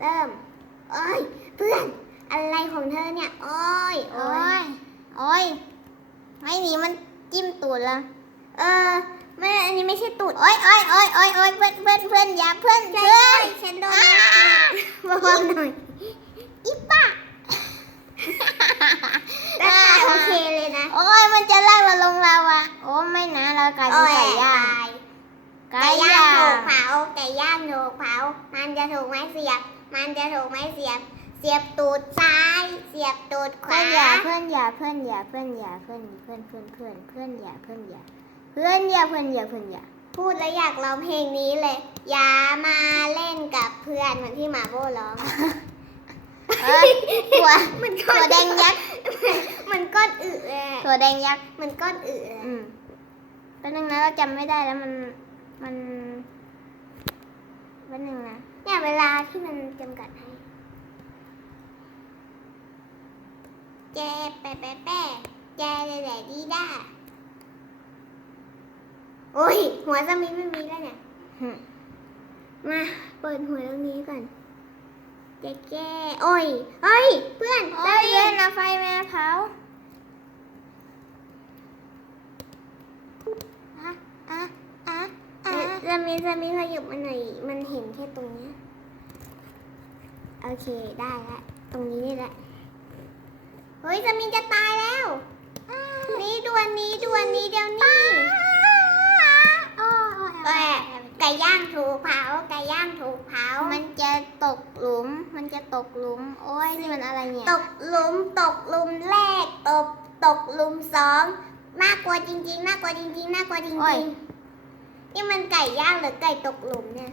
เริ่ม โอ้ย เพื่อน อะไรของเธอเนี่ย โอ้ย โอ้ย โอ้ย ไม่หนีมันจิ้มตูดละเออ ไม่ อันนี้ไม่ใช่ตูด โอ้ยโอ้ยโอ้ยโอ้ยโอ้ยเพื่อนเพื่อนเพื่อนอย่าเพื่อนเพื่อนฉันโดนมาบอกหน่อย อีป้าแต่โอเคเลยนะ โอ้ย มันจะไล่มาลงเราอะโอ้ไม่นะ เรากลายเป็น มันจะถูกไหมเสียบ มันจะถูกไหมเสียบ เสียบตูดซ้าย เสียบตูดขวาเพื่อนอย่าเพื่อนอย่าเพื่อนอย่าเพื่อนอย่าเพื่อนเพื่อนเพื่อนเพื่อนเพื่อนอย่าเพื่อนอย่าเพื่อนอย่าเพื่อนอย่าเพื่อนอย่าพูดแล้วอยากร้องเพลงนี้เลย อย่ามาเล่นกับเพื่อนเหมือนที่มาโบ้ร้องอ้ยหัวมันหัวแดงยักษ์มันก้อนอึเลยหัวแดงยักษ์มันก้อนอึออืมเป็นหนึ่งนะเราจำไม่ได้แล้วมันมันเป็นหนึ่งนะ จำกัดให้แจแปะแปะแปะแจแหล่แดดดีด้าโอ้ย หัวสมิธไม่มีแล้วเนี่ย มา เปิดหัวตรงนี้ก่อนแจแจโอ้ยเอ้ย เพื่อนเพื่อนนะไฟแม่เผาอะอะอะอะจสมิธสมิธขยับมันหน่อย มันเห็นแค่ตรงนี้ โอเคได้แล้วตรงนี้นี่แหละเฮ้ยจะมีจะตายแล้วนี่ด่วนนี้ด่วนนี้เดี๋ยวนี้แไก่ย่างถูกเผาไก่ย่างถูกเผา มันจะตกหลุม มันจะตกหลุม โอ้ยนี่มันอะไรเนี่ย ตกหลุมตกหลุมแรกตกตกหลุมสองน่ากลัวจริงๆน่ากลัวจริงๆน่ากลัวจริงๆนี่มันไก่ย่างหรือไก่ตกหลุมเนี่ย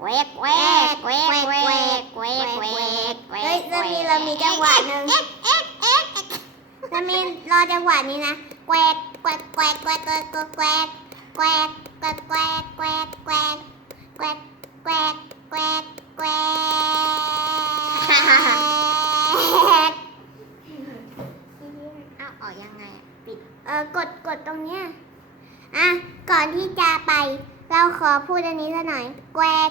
แหวกแหวกแหวกแหวกแหวกแหวกแหวกเฮ้ยจะมีเรามีจังหวะหนึ่งจะมีรอจังหวะนี้นะแกวกแกวกแกวกแกวกแกวกแกวกแกวกแกวกแกวกแกวกแกวกแกวกแกวกแกวกแกวกเอาออกยังไงอะปิดเออกดกดตรงเนี้ยอะก่อนที่จะไปเราขอพูดอันนี้ซะหน่อยแกวก